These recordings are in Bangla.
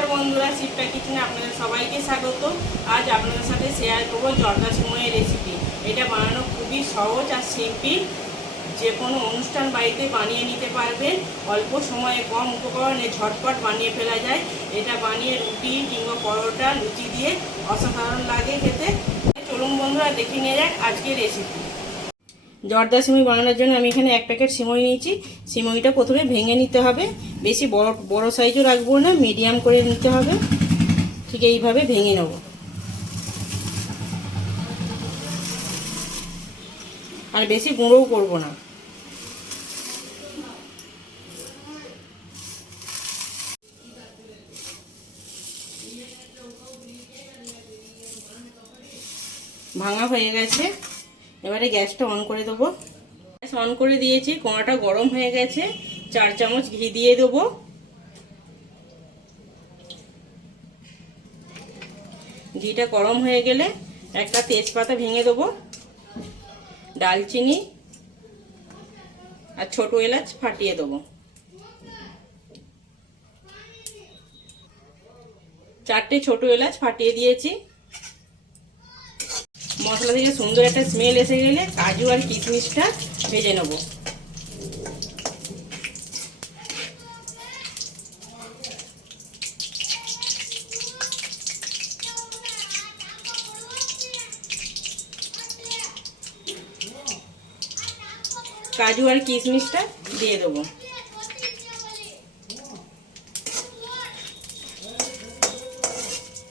নমস্কার বন্ধুরা, শিবটা কিচেনে আপনাদের সবাইকে স্বাগত। আজ আপনাদের সাথে শেয়ার করব জর্দা সিমইয়ের রেসিপি। এটা বানানো খুবই সহজ আর সিম্পল, যে কোনো অনুষ্ঠান বাড়িতে বানিয়ে নিতে পারবেন। অল্প সময়ে কম উপকরণে ঝটপট বানিয়ে ফেলা যায়। এটা বানিয়ে রুটি কিংবা পরোটা, লুচি দিয়ে অসাধারণ লাগে খেতে। চলুন বন্ধুরা, দেখে নিয়ে যাক আজকের রেসিপি। জর্দা সিমই বানানোর জন্য আমি এখানে 1 প্যাকেট সিমই নিয়েছি। সিমইটা প্রথমে ভেঙে নিতে হবে। বেশি বড় সাইজও রাখবো না, মিডিয়াম করে নিতে হবে। ঠিক এইভাবে ভেঙে নেব। আর বেশি গুঁড়োও করব না। ভাঙা হয়ে গেছে। এবারে গ্যাসটা অন করে দেবো। গ্যাস অন করে দিয়েছি, কড়াটা গরম হয়ে গেছে। 4 চামচ ঘি দিয়ে দেবো। ঘিটা গরম হয়ে গেলে একটা তেজপাতা ভেঙে দেবো, ডালচিনি আর ছোট এলাচ ফাটিয়ে দেবো। 4টে ছোট এলাচ ফাটিয়ে দিয়েছি। মশলা থেকে সুন্দর একটা স্মেল এসে গেলে কাজু আর কিশমিশটা ভেজে নেব। কাজু আর কিশমিশটা দিয়ে দেবো।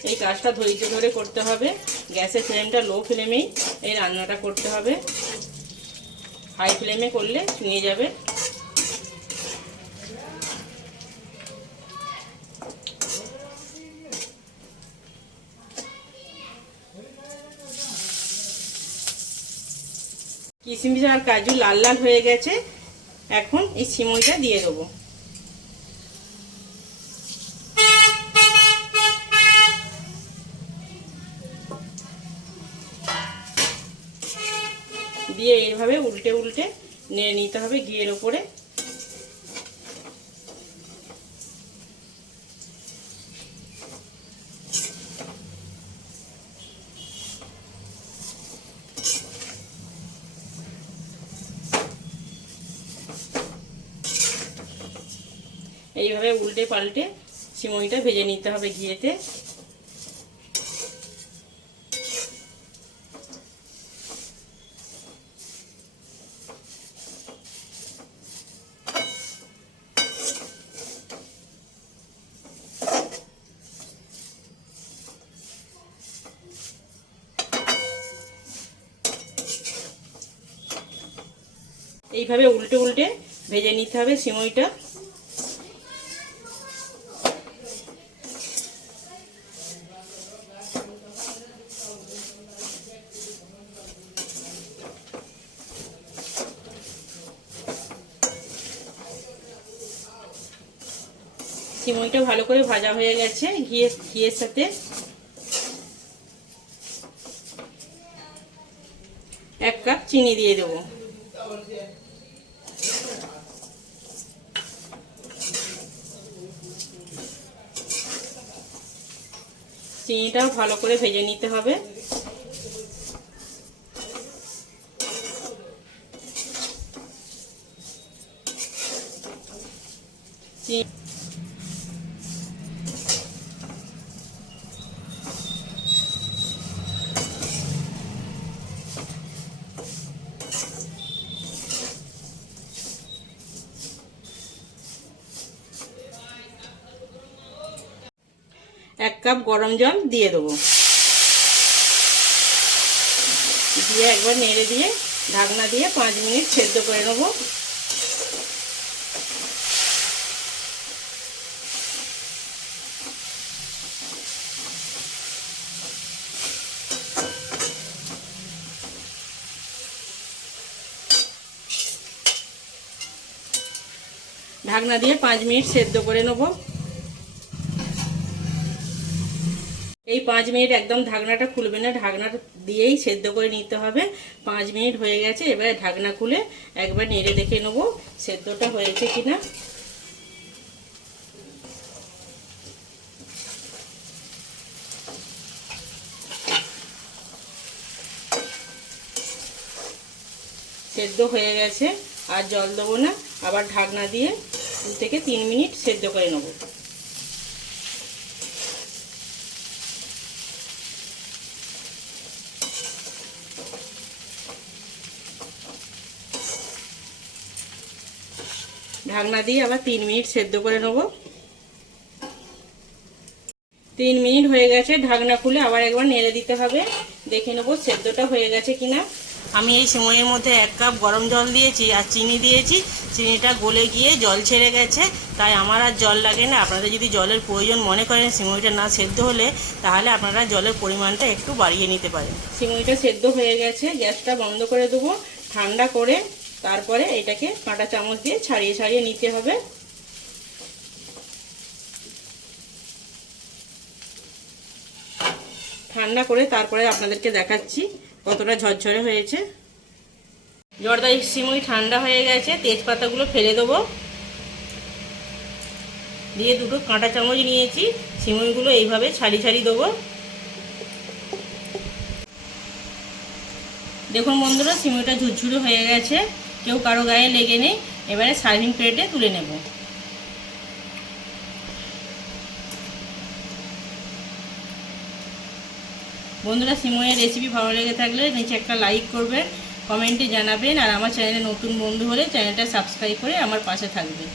এই কাজটা ধৈর্য ধরে করতে হবে। গ্যাসের ফ্লেমটা লো ফ্লেমেই এই রান্নাটা করতে হবে। হাই ফ্লেমে করলে নিয়ে যাবে। কিশমিশ আর কাজু লাল লাল হয়ে গেছে। এখন এই সিমইটা দিয়ে দেবো। দিয়ে এইভাবে উল্টে উল্টে নেড়ে নিতে হবে ঘিয়ের ওপরে। এইভাবে উল্টে পাল্টে সিমইটা ভেজে নিতে হবে ঘিয়েতে। এইভাবে উল্টে উল্টে ভেজে নিতে হবে সিমইটা। সিমইটা ভালো করে ভাজা হয়ে গেছে ঘিয়ের সাথে। 1 কাপ চিনি দিয়ে দেবো। চিনিটাও ভালো করে ভেজে নিতে হবে। এক কাপ গরম জল দিয়ে দেবো। দিয়ে একবার নেড়ে দিয়ে ঢাকনা দিয়ে 5 মিনিট সেদ্ধ করে নেব। ঢাকনা দিয়ে 5 মিনিট সেদ্ধ করে নেব। এই 5 মিনিট একদম ঢাকনাটা খুলবে না, ঢাকনাটা দিয়েই সেদ্ধ করে নিতে হবে। 5 মিনিট হয়ে গেছে। এবারে ঢাকনা খুলে একবার নেড়ে দেখে নেব সেদ্ধটা হয়েছে কিনা। সেদ্ধ হয়ে গেছে, আর জল দেবো না। আবার ঢাকনা দিয়ে 2 থেকে 3 মিনিট সেদ্ধ করে নেব। ঢাকনা দিয়ে আবার 3 মিনিট সেদ্ধ করে নেব। 3 মিনিট হয়ে গেছে, ঢাকনা খুলে আবার একবার নেড়ে দিতে হবে। দেখে নেব সেদ্ধটা হয়ে গেছে কিনা। আমি এই সিমইয়ের মধ্যে 1 কাপ গরম জল দিয়েছি আর চিনি দিয়েছি। চিনিটা গলে গিয়ে জল ছেড়ে গেছে, তাই আমার আর জল লাগে না। আপনারা যদি জলের প্রয়োজন মনে করেন সিমইটা না সেদ্ধ হলে, তাহলে আপনারা জলের পরিমাণটা একটু বাড়িয়ে নিতে পারেন। সিমইটা সেদ্ধ হয়ে গেছে, গ্যাসটা বন্ধ করে দেবো। ঠান্ডা করে তারপরে এটাকে কাঁটা চামচ দিয়ে ছাড়িয়ে ছাড়িয়ে নিতে হবে। ঠান্ডা করে তারপরে আপনাদেরকে দেখাচ্ছি কতটা ঝরঝরে হয়েছে। জর্দা সিমই ঠান্ডা হয়ে গেছে, তেজপাতাগুলো ফেলে দেবো। দিয়ে 2টো কাঁটা চামচ নিয়েছি, সিমইগুলো এইভাবে ছাড়ি ছাড়ি দেবো। দেখুন বন্ধুরা, সিমইটা ঝুরঝুরে হয়ে গেছে, কেউ কারো গায়ে লেগে নেই। এবারে সার্ভিং প্লেটে তুলে নেব। বন্ধুরা, সিমইয়ের রেসিপি ভালো লেগে থাকলে নিচে একটা লাইক করবেন, কমেন্টে জানাবেন, আর আমার চ্যানেলে নতুন বন্ধু হলে চ্যানেলটা সাবস্ক্রাইব করে আমার পাশে থাকবেন।